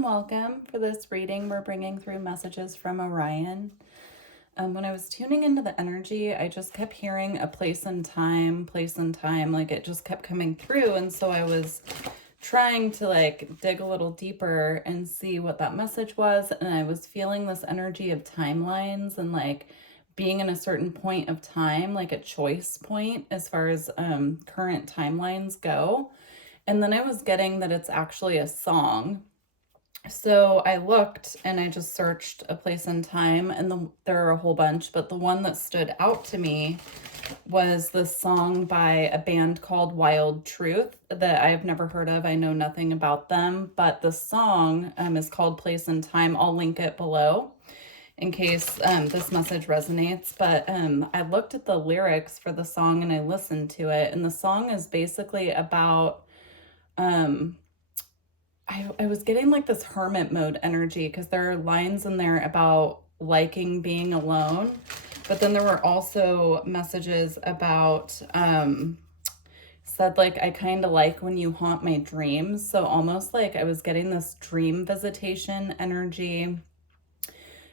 and welcome. For this reading, we're bringing through messages from Orion. When I was tuning into the energy, I just kept hearing a place and time, like it just kept coming through. And so I was trying to dig a little deeper and see what that message was. And I was feeling this energy of timelines and being in a certain point of time, like a choice point as far as current timelines go. And then I was getting that it's actually a song. So I looked and I just searched a place and time, and there are a whole bunch, but the one that stood out to me was the song by a band called Wild Truth that I've never heard of. I know nothing about them, but the song is called Place and Time. I'll link it below in case this message resonates. But I looked at the lyrics for the song and I listened to it, and the song is basically about I was getting this hermit mode energy, because there are lines in there about liking being alone, but then there were also messages about said I kind of like when you haunt my dreams. So almost like I was getting this dream visitation energy.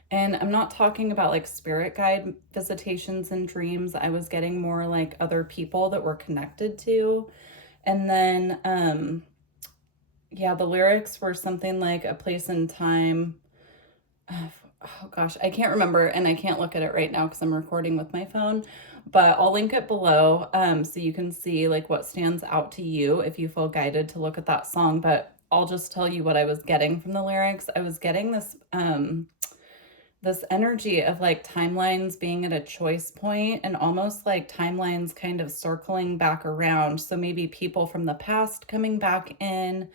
And I'm not talking about spirit guide visitations and dreams. I was getting more other people that we're connected to. And then yeah, the lyrics were something like a place and time. Oh gosh, I can't remember, and I can't look at it right now because I'm recording with my phone, but I'll link it below so you can see what stands out to you if you feel guided to look at that song. But I'll just tell you what I was getting from the lyrics. I was getting this this energy of timelines being at a choice point, and almost timelines kind of circling back around. So maybe people from the past coming back in,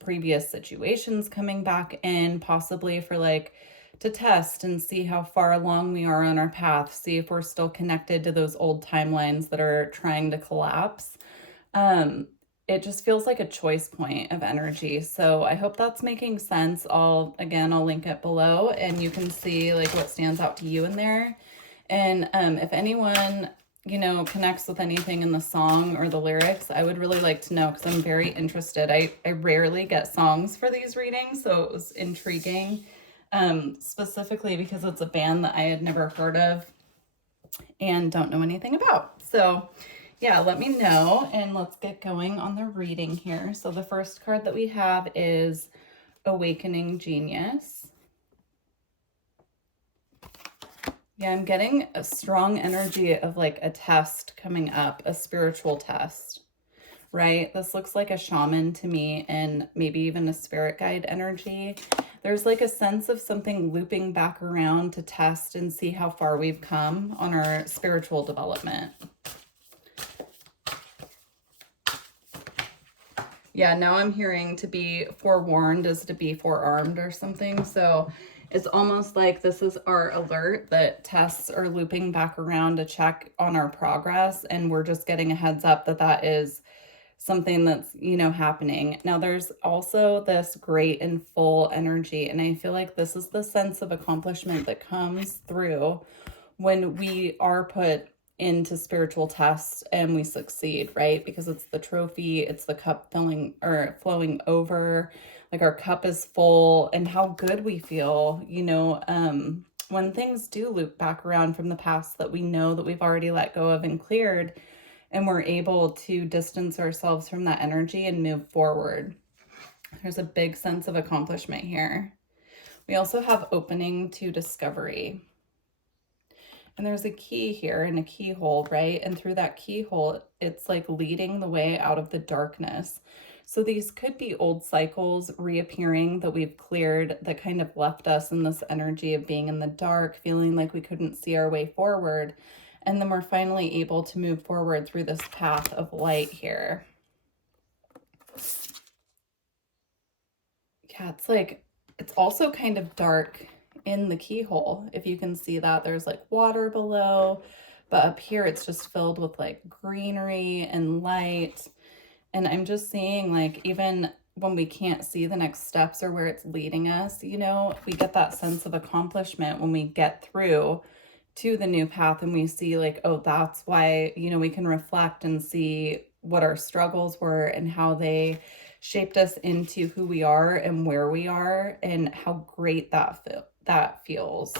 previous situations coming back in, possibly for to test and see how far along we are on our path, see if we're still connected to those old timelines that are trying to collapse. It just feels like a choice point of energy. So I hope that's making sense. I'll link it below and you can see what stands out to you in there. And if anyone connects with anything in the song or the lyrics, I would really like to know, because I'm very interested. I rarely get songs for these readings, so it was intriguing, specifically because it's a band that I had never heard of and don't know anything about. So yeah, let me know, and let's get going on the reading here. So the first card that we have is Awakening Genius. Yeah, I'm getting a strong energy of a test coming up, a spiritual test, right? This looks like a shaman to me, and maybe even a spirit guide energy. There's a sense of something looping back around to test and see how far we've come on our spiritual development. Yeah, now I'm hearing to be forewarned is to be forearmed or something. So it's almost like this is our alert that tests are looping back around to check on our progress. And we're just getting a heads up that that is something that's, happening. Now there's also this great and full energy. And I feel like this is the sense of accomplishment that comes through when we are put into spiritual tests and we succeed, right? Because it's the trophy, it's the cup filling or flowing over, our cup is full, and how good we feel, when things do loop back around from the past that we know that we've already let go of and cleared, and we're able to distance ourselves from that energy and move forward. There's a big sense of accomplishment here. We also have opening to discovery. And there's a key here and a keyhole, right? And through that keyhole, it's leading the way out of the darkness. So these could be old cycles reappearing that we've cleared, that kind of left us in this energy of being in the dark, feeling like we couldn't see our way forward. And then we're finally able to move forward through this path of light here. Yeah, it's also kind of dark in the keyhole. If you can see that, there's water below, but up here it's just filled with greenery and light. And I'm just seeing even when we can't see the next steps or where it's leading us, we get that sense of accomplishment when we get through to the new path and we see oh, that's why, we can reflect and see what our struggles were and how they shaped us into who we are and where we are and how great that feels.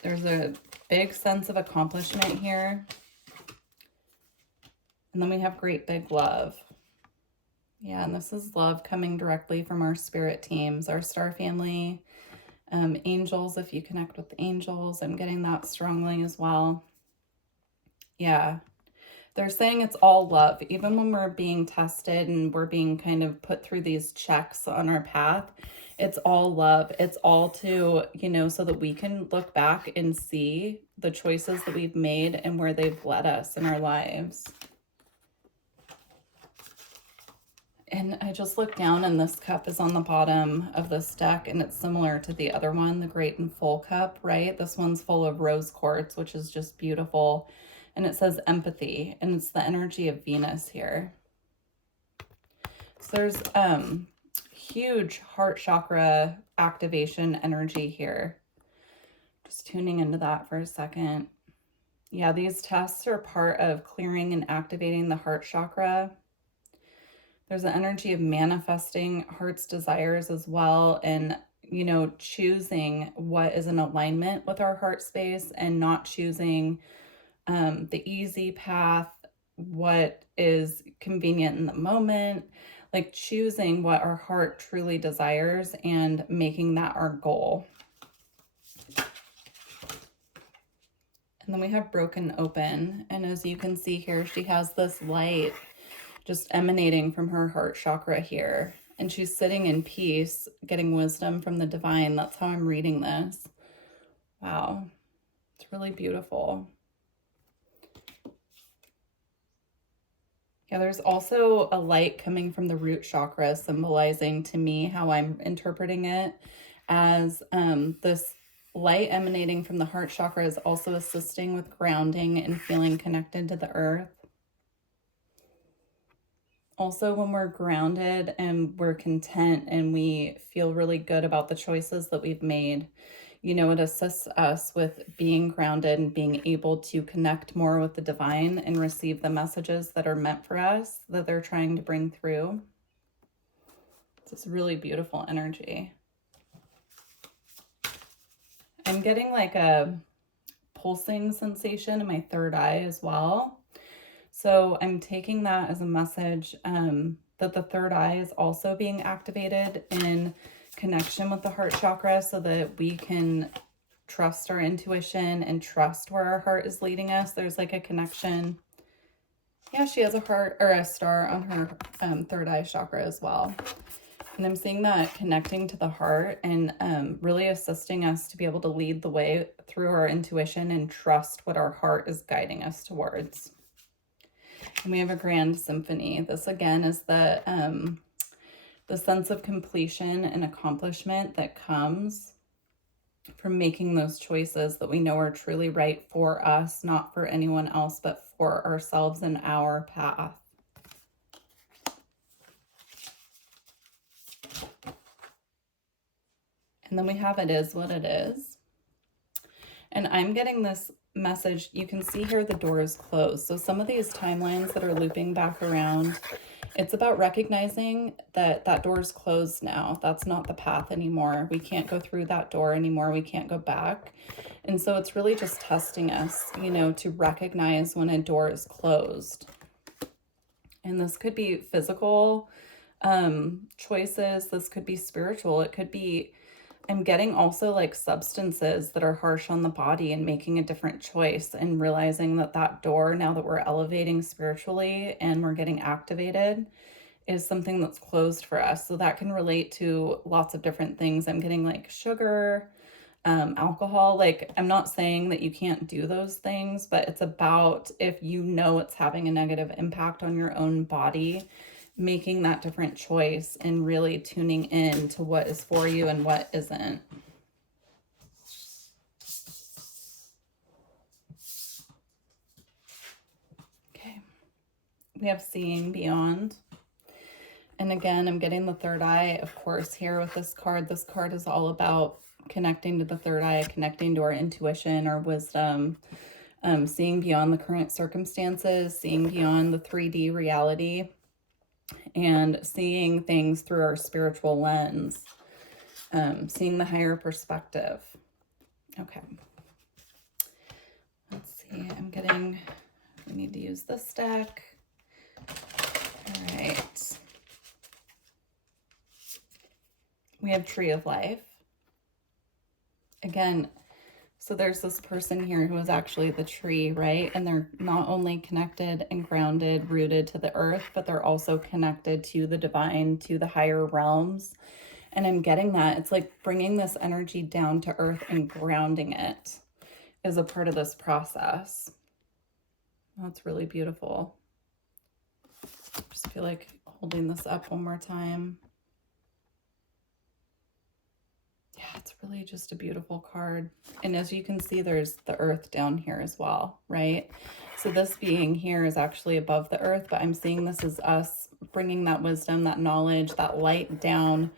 There's a big sense of accomplishment here. And then we have great big love. Yeah, and this is love coming directly from our spirit teams, our star family, angels, if you connect with the angels. I'm getting that strongly as well. Yeah, they're saying it's all love. Even when we're being tested and we're being kind of put through these checks on our path, it's all love. It's all to, you know, so that we can look back and see the choices that we've made and where they've led us in our lives. And I just looked down and this cup is on the bottom of this deck, and it's similar to the other one, the Great and Full Cup, right? This one's full of rose quartz, which is just beautiful. And it says empathy, and it's the energy of Venus here. So there's huge heart chakra activation energy here. Just tuning into that for a second. Yeah, these tests are part of clearing and activating the heart chakra. There's an energy of manifesting heart's desires as well, and, you know, choosing what is in alignment with our heart space and not choosing the easy path, what is convenient in the moment, like choosing what our heart truly desires and making that our goal. And then we have broken open. And as you can see here, she has this light just emanating from her heart chakra here. And she's sitting in peace, getting wisdom from the divine. That's how I'm reading this. Wow. It's really beautiful. Yeah, there's also a light coming from the root chakra, symbolizing to me how I'm interpreting it as this light emanating from the heart chakra is also assisting with grounding and feeling connected to the earth. Also, when we're grounded and we're content and we feel really good about the choices that we've made, you know, it assists us with being grounded and being able to connect more with the divine and receive the messages that are meant for us, that they're trying to bring through. It's this really beautiful energy. I'm getting like a pulsing sensation in my third eye as well. So I'm taking that as a message that the third eye is also being activated in connection with the heart chakra so that we can trust our intuition and trust where our heart is leading us. There's like a connection. Yeah, she has a heart or a star on her third eye chakra as well. And I'm seeing that connecting to the heart and really assisting us to be able to lead the way through our intuition and trust what our heart is guiding us towards. And we have a grand symphony. This again is the sense of completion and accomplishment that comes from making those choices that we know are truly right for us, not for anyone else, but for ourselves and our path. And then we have It Is What It Is. And I'm getting this message. You can see here the door is closed. So some of these timelines that are looping back around, it's about recognizing that that door is closed now. That's not the path anymore. We can't go through that door anymore. We can't go back. And so it's really just testing us, you know, to recognize when a door is closed. And this could be physical choices. This could be spiritual. It could be, I'm getting also like substances that are harsh on the body and making a different choice and realizing that that door, now that we're elevating spiritually and we're getting activated, is something that's closed for us. So that can relate to lots of different things. I'm getting like sugar, alcohol. Like, I'm not saying that you can't do those things, but it's about if you know it's having a negative impact on your own body, making that different choice and really tuning in to what is for you and what isn't. Okay. We have Seeing Beyond. And again, I'm getting the third eye, of course, here with this card. This card is all about connecting to the third eye, connecting to our intuition, our wisdom, seeing beyond the current circumstances, seeing beyond the 3D reality. and seeing things through our spiritual lens, seeing the higher perspective. Okay. Let's see, we need to use this deck. All right. We have Tree of Life. Again, so there's this person here who is actually the tree, right? And they're not only connected and grounded, rooted to the earth, but they're also connected to the divine, to the higher realms. And I'm getting that. It's like bringing this energy down to earth and grounding it is a part of this process. That's really beautiful. Just feel like holding this up one more time. Yeah, it's really just a beautiful card. And as you can see, there's the earth down here as well, right? So this being here is actually above the earth, but I'm seeing this as us bringing that wisdom, that knowledge, that light down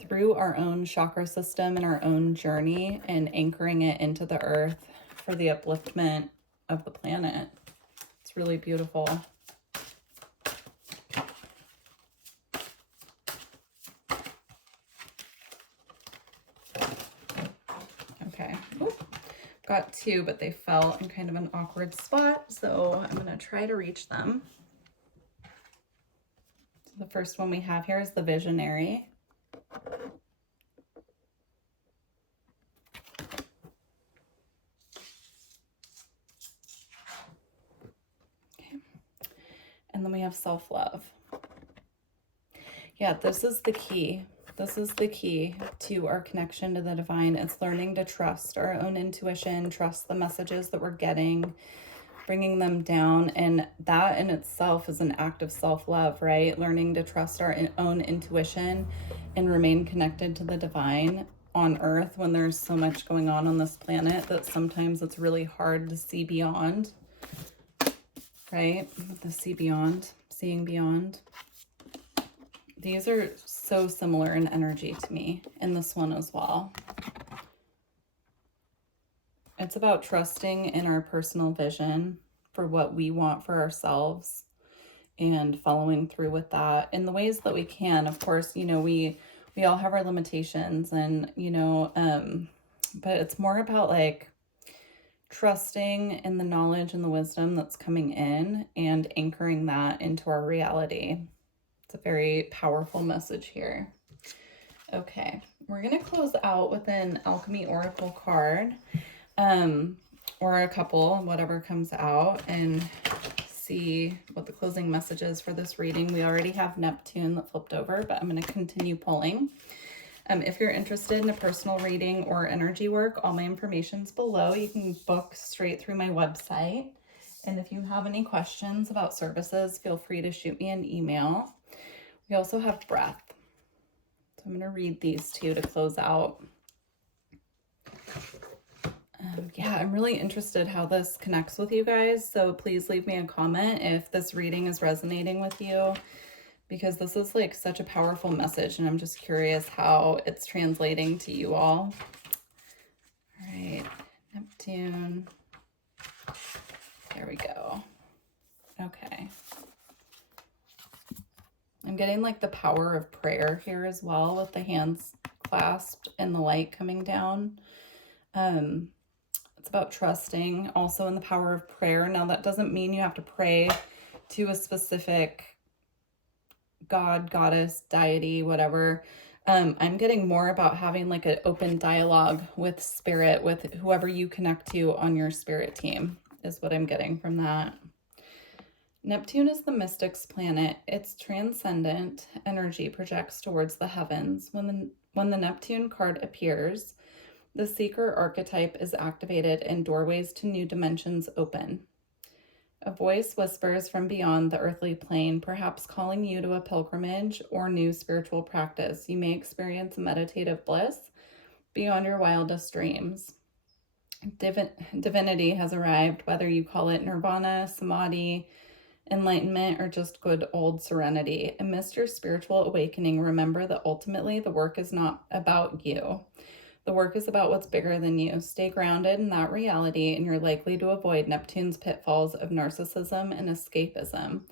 through our own chakra system and our own journey and anchoring it into the earth for the upliftment of the planet. It's really beautiful. Okay. Ooh, got two, but they fell in kind of an awkward spot, so I'm going to try to reach them. So the first one we have here is the Visionary. Okay. And then we have Self-Love. Yeah, this is the key. This is the key to our connection to the divine. It's learning to trust our own intuition, trust the messages that we're getting, bringing them down. And that in itself is an act of self-love, right? Learning to trust our own intuition and remain connected to the divine on earth when there's so much going on this planet that sometimes it's really hard to see beyond, right? To see beyond, seeing beyond. These are so similar in energy to me, and this one as well. It's about trusting in our personal vision for what we want for ourselves and following through with that in the ways that we can. Of course, you know, we all have our limitations and, you know, but it's more about like trusting in the knowledge and the wisdom that's coming in and anchoring that into our reality. It's a very powerful message here. Okay, we're going to close out with an Alchemy Oracle card, or a couple, whatever comes out, and see what the closing message is for this reading. We already have Neptune that flipped over, but I'm going to continue pulling. If you're interested in a personal reading or energy work, all my information's below. You can book straight through my website. And if you have any questions about services, feel free to shoot me an email. We also have Breath. So I'm going to read these two to close out. Yeah, I'm really interested how this connects with you guys. So please leave me a comment if this reading is resonating with you, because this is like such a powerful message and I'm just curious how it's translating to you all. All right, Neptune. There we go. Okay. I'm getting like the power of prayer here as well with the hands clasped and the light coming down. It's about trusting also in the power of prayer. Now that doesn't mean you have to pray to a specific God, goddess, deity, whatever. I'm getting more about having like an open dialogue with spirit, with whoever you connect to on your spirit team is what I'm getting from that. Neptune is the mystic's planet. Its transcendent energy projects towards the heavens. When the Neptune card appears, the seeker archetype is activated and doorways to new dimensions open. A voice whispers from beyond the earthly plane, perhaps calling you to a pilgrimage or new spiritual practice. You may experience meditative bliss beyond your wildest dreams. Divinity has arrived, whether you call it nirvana, samadhi, enlightenment, or just good old serenity. Amidst your spiritual awakening, remember that ultimately the work is not about you. The work is about what's bigger than you. Stay grounded in that reality, and you're likely to avoid Neptune's pitfalls of narcissism and escapism.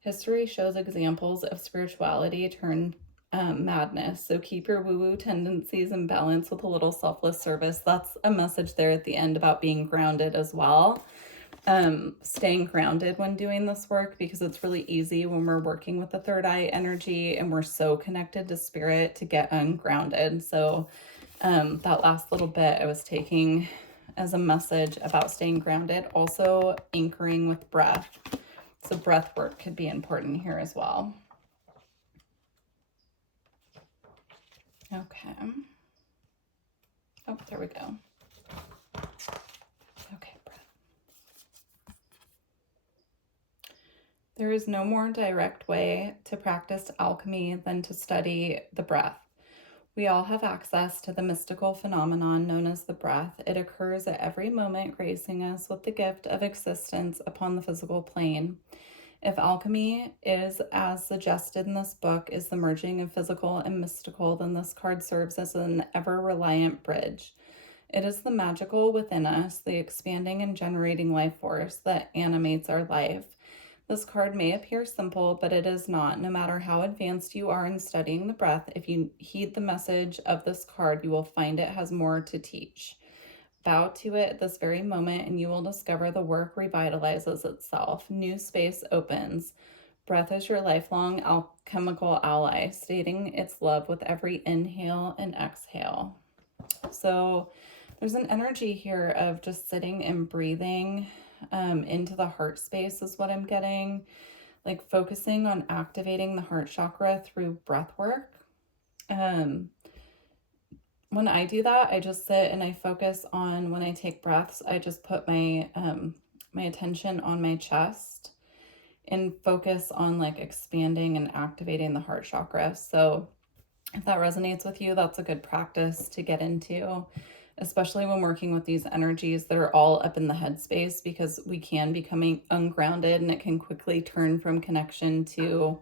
History shows examples of spirituality turn madness. So keep your woo-woo tendencies in balance with a little selfless service. That's a message there at the end about being grounded as well. Staying grounded when doing this work, because it's really easy when we're working with the third eye energy and we're so connected to spirit to get ungrounded. So that last little bit I was taking as a message about staying grounded, also anchoring with breath. So breath work could be important here as well. Okay. Oh, there we go. Okay, breath. There is no more direct way to practice alchemy than to study the breath. We all have access to the mystical phenomenon known as the breath. It occurs at every moment, gracing us with the gift of existence upon the physical plane. If alchemy is, as suggested in this book, is the merging of physical and mystical, then this card serves as an ever-reliant bridge. It is the magical within us, the expanding and generating life force that animates our life. This card may appear simple, but it is not. No matter how advanced you are in studying the breath, if you heed the message of this card, you will find it has more to teach. Bow to it at this very moment, and you will discover the work revitalizes itself. New space opens. Breath is your lifelong alchemical ally, stating its love with every inhale and exhale. So there's an energy here of just sitting and breathing into the heart space is what I'm getting. Like focusing on activating the heart chakra through breath work. When I do that, I just sit and I focus on, when I take breaths, I just put my my attention on my chest and focus on like expanding and activating the heart chakra. So if that resonates with you, that's a good practice to get into, especially when working with these energies that are all up in the head space, because we can become ungrounded and it can quickly turn from connection to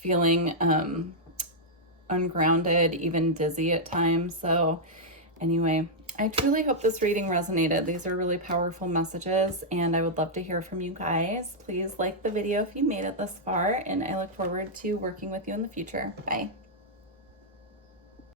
feeling ungrounded, even dizzy at times. So anyway, I truly hope this reading resonated. These are really powerful messages, and I would love to hear from you guys. Please like the video if you made it this far, and I look forward to working with you in the future. Bye.